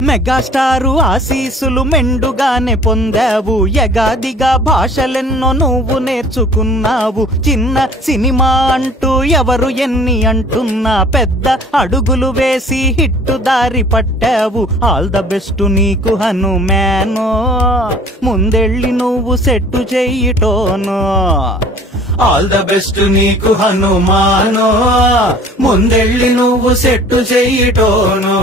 Megastar ఆశీసులు మెండుగానే పొందావు, యగాదిగా భాషలెన్నో నువ్వు నేర్చుకున్నావు. చిన్న సినిమా అంటూ ఎవరు ఎన్ని అంటున్నా పెద్ద అడుగులు వేసి హిట్టు దారి పట్టావు. ఆల్ ద బెస్ట్ నీకు హనుమానో, ముందెళ్ళి నువ్వు సెట్టు చెయ్యిటోనో. ఆల్ ద బెస్ట్ నీకు హనుమానో, ముందెళ్ళి నువ్వు సెట్టు చెయ్యిటోనో.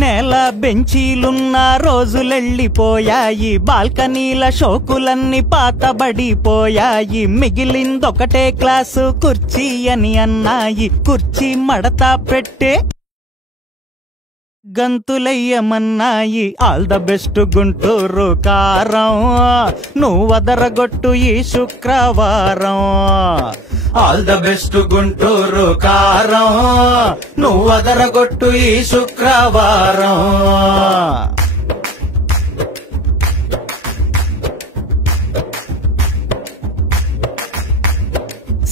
నేల బెంచీలున్న రోజులెళ్ళిపోయాయి, బాల్కనీల షోకులన్నీ పాతబడిపోయాయి. మిగిలిందొకటే క్లాసు కుర్చీ అని అన్నాయి, కుర్చీ మడత పెట్టే గంతులయ్యమన్నాయి. ఆల్ ద బెస్ట్ గుంటూరు కారం, నువ్వదరగొట్టు ఈ శుక్రవారం. ఆల్ ద బెస్ట్ గుంటూరు కారం, నువ్వదరగొట్టు ఈ శుక్రవారం.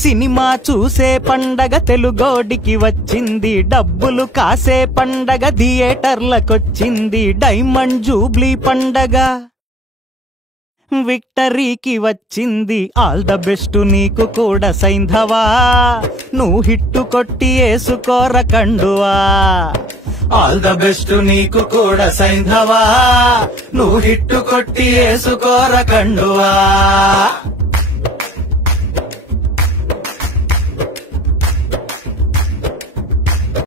సినిమా చూసే పండగ తెలుగోడికి వచ్చింది, డబ్బులు కాసే పండగ థియేటర్లకొచ్చింది. డైమండ్ జూబ్లీ పండగ విక్టరీకి వచ్చింది. ఆల్ ద బెస్ట్ నీకు కూడా సైంధవా, నువ్వు హిట్టు కొట్టి ఏసుకోర కండువా. ఆల్ ద బెస్ట్ నీకు కూడా సైంధవా, నువ్వు హిట్టు కొట్టి ఏసుకోర కండువా.